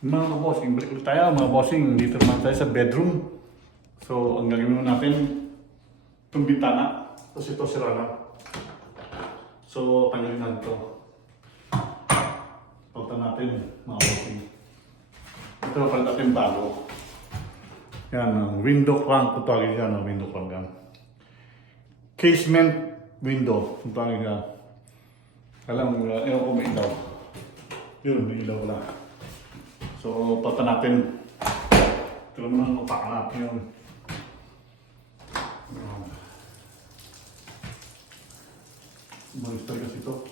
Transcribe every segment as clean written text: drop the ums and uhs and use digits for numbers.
Mga bossing, balik ulit tayo mga bossing. Dito naman tayo sa bedroom. So, ang gagawin natin, itong bintana. Tapos ito sira na. So, tanggalin natin ito. Palitan natin mga bossing. Ito, palitan natin bago. Yan, window crank. Ito tawagin yan, window crank yan. Casement window. Ito tawagin yan. Alam mo, ewan ko may ilaw. Yun, may ilaw wala. So, palitan natin. Ito naman ang upakan natin yun. Monster kasi ito.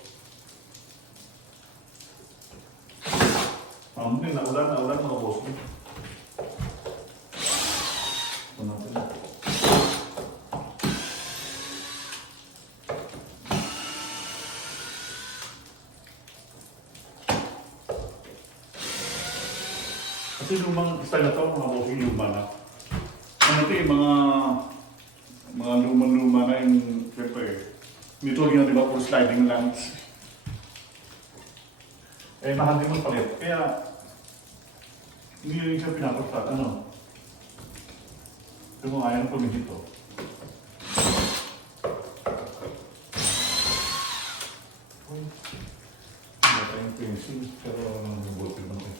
Hindi, naulan mga boss. Ito natin. Kasi lumang style na ito, mga bossing luma na. Ano ito yung mga lumang-luma na yung siyempre. Dito rin di ba, puro sliding lang. Eh, mahal din mo palit. Kaya, hindi rin siya pinapagsat. Ano? Ito mo, ayaw na pamit dito. Hindi tayong pencil, pero nabuti mo ito.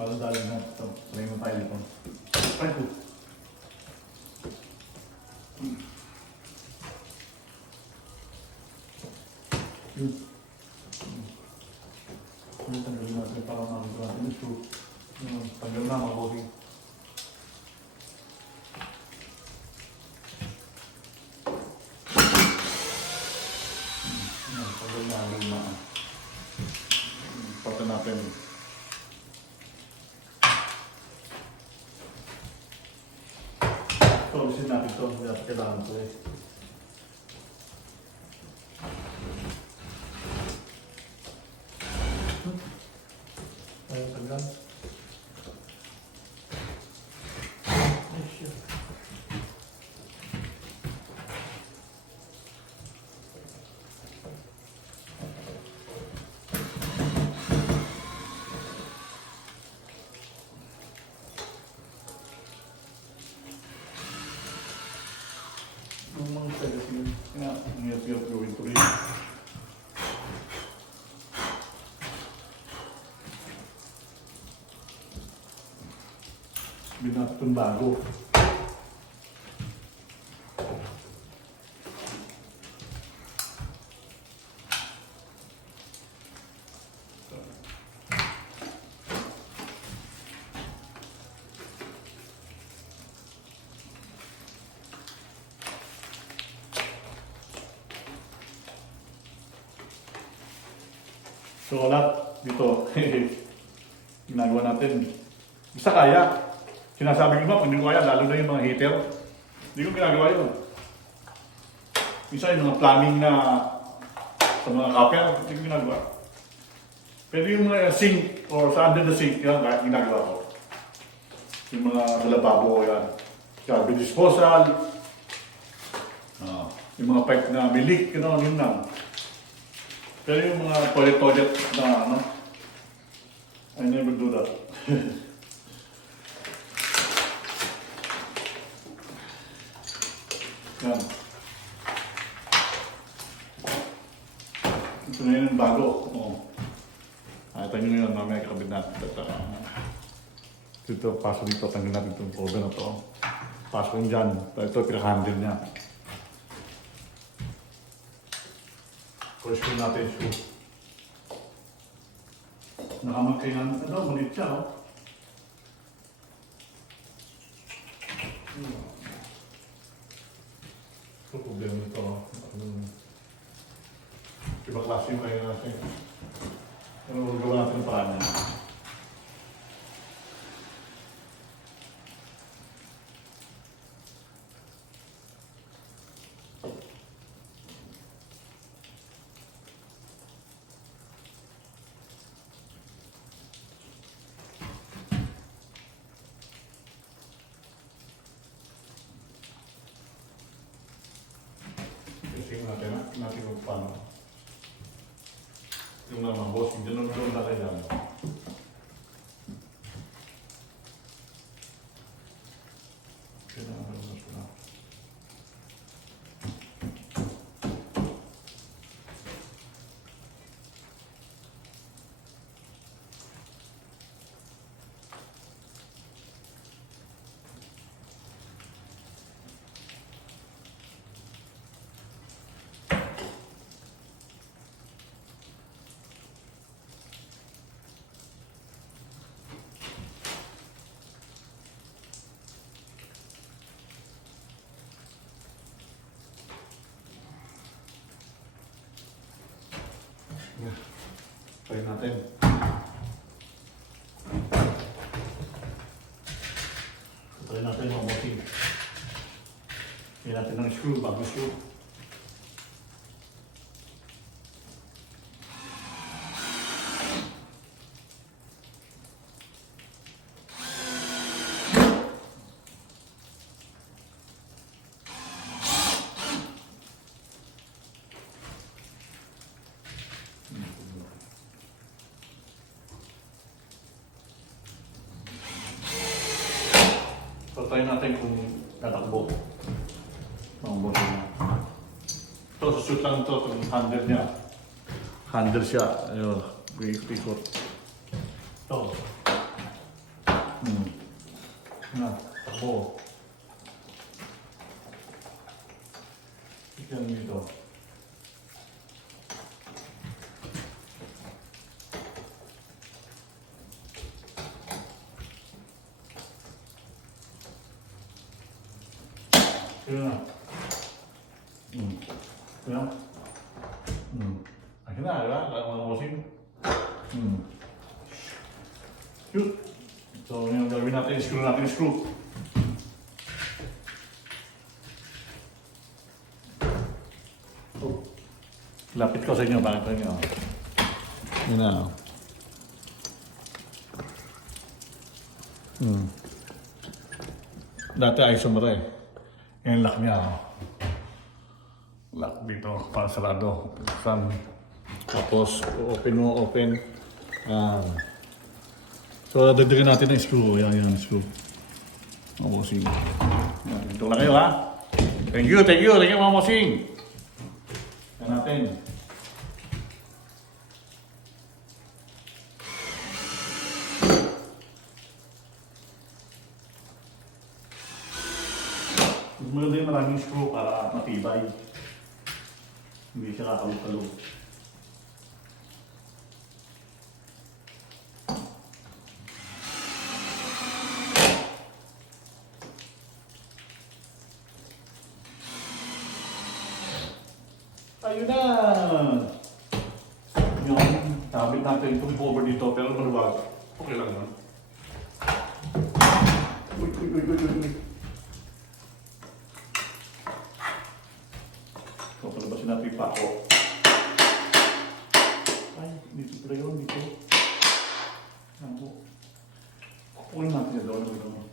Maladali na ito. Try mo tayo dito. Try ko. Tanggalin natin para makagawa natin ito. Tanggal na mga bossing. Tanggal na ang luma. Pata natin. So, usin natin ito. Dapat kailangan ito eh. Ayaw sagdan. Ay, shit. Yung mga style kasi yun. Kaya, ang hirap gawin ko rin. Binat itong bago. So, lahat dito, ginagawa natin. Basta kaya. Sinasabi ko ba, pag hindi ko kaya, lalo na yung mga heater, hindi ko ginagawa yun. Minsan yung mga plumbing na sa mga copper, hindi ko ginagawa. Pero yung mga sink or sa under the sink, yan, ginagawa ko. Yung mga lalababo, yan. Garbage disposal, yung mga pipe na may leak, yun lang. Pero yung mga toilet na ano, I never do that. Yan. Ito na yun yung bago. Ito nyo yun, mamaya kakabit natin. Dito, pasok dito, tanggal natin itong cover na ito. Pasok yun dyan. Ito, pinaka-handle niya. Push ko natin yung shoe. Nakamagkainan, maliit siya, oh. Ito, problema ito, oh. Iba klase yung kaya natin. Ano, gawa natin ang paraan niya. natin kung paano. Yung mga bossing, doon na kailangan. Kailangan mas na. Try natin. Try natin mga bossing. Try natin ng screw, bago screw. So, try natin kung tatakbo. Mga bossing na. Ito, sushoot lang ito, itong handle niya. Handle siya. Ayun, ikot. Ito. Takbo. Tignan mo ito. Yun na. Yun na. Akin na, diba? Mga bossing. Shoot. So, yung gawin natin, screw natin, screw. Oh. Lapit ko sa inyo, bakit sa inyo? Yun na. Dati ay sumara eh. Yung lock niya. Lock dito, para sarado. Tapos, open mo, open. So, dagdagan natin ng screw. Yan, screw. Mga bossing. Ito na kayo, ha? Thank you, mga bossing. Yan natin. Maganda yung maraming screw para matibay. Hindi siya kakalog-kalog. Ayun na! Yung tabit natin itong cover dito pero maluwag. Okay lang naman. Uy. So, palabasin natin yung pako. Ay, dito pala yun, dito. Ano? Kukunin natin yung doon.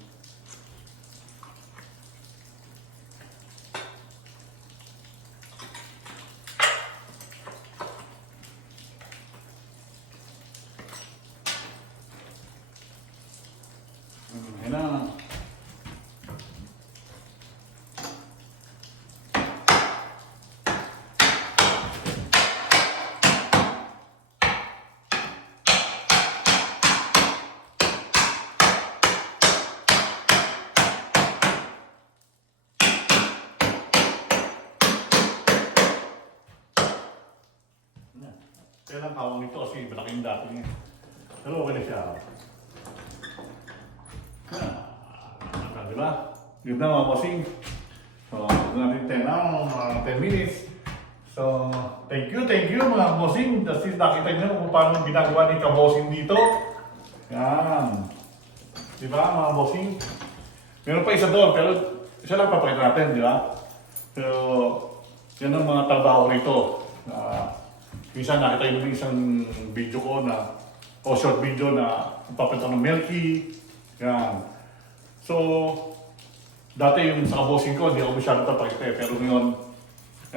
Ayan na. Kaya lang kawang ito kasi malaking dati niya. Pero okay na siya. Diba? Yun na mga bossing. So, ito natin 10 minutes. So, thank you mga bossing. Kasi nakita nyo kung paano ginagawa ni Kabossing dito. Yan. Diba mga bossing? Meron pa isa doon, pero isa lang papakita natin, di ba? Pero, yan ang mga trabaho rito. Minsan nakita nyo isang video ko na, o short video na papakita ng Melky. Yan. So, dati yung sa Kabossing ko, hindi ako masyadong papakita eh. Pero ngayon,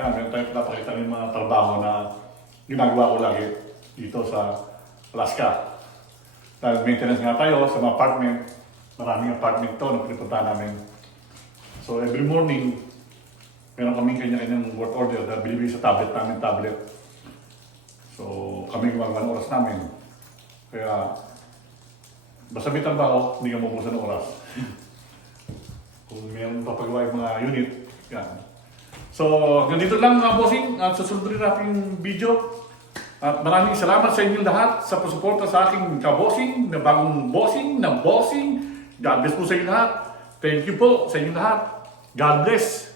Kaya meron tayo pinapakita ng mga trabaho na ginagawa ko lagi dito sa Alaska. Dahil maintenance nga tayo sa mga apartment, maraming apartment to na pinipunta namin. So every morning, meron kaming kanya-kanyang work order dahil binibigay sa tablet. So kami gumagawa ng oras namin. Kaya basta may trabaho, hindi ka mabusan ng oras. Kung mayroon papagawa yung mga unit, yan. So, ganito lang mga bossing at sa sunod rin nating video. At maraming salamat sa inyong lahat sa pasuporta sa aking kabossing, na bagong bossing, na bossing. God bless po sa inyong lahat. Thank you po sa inyong lahat. God bless.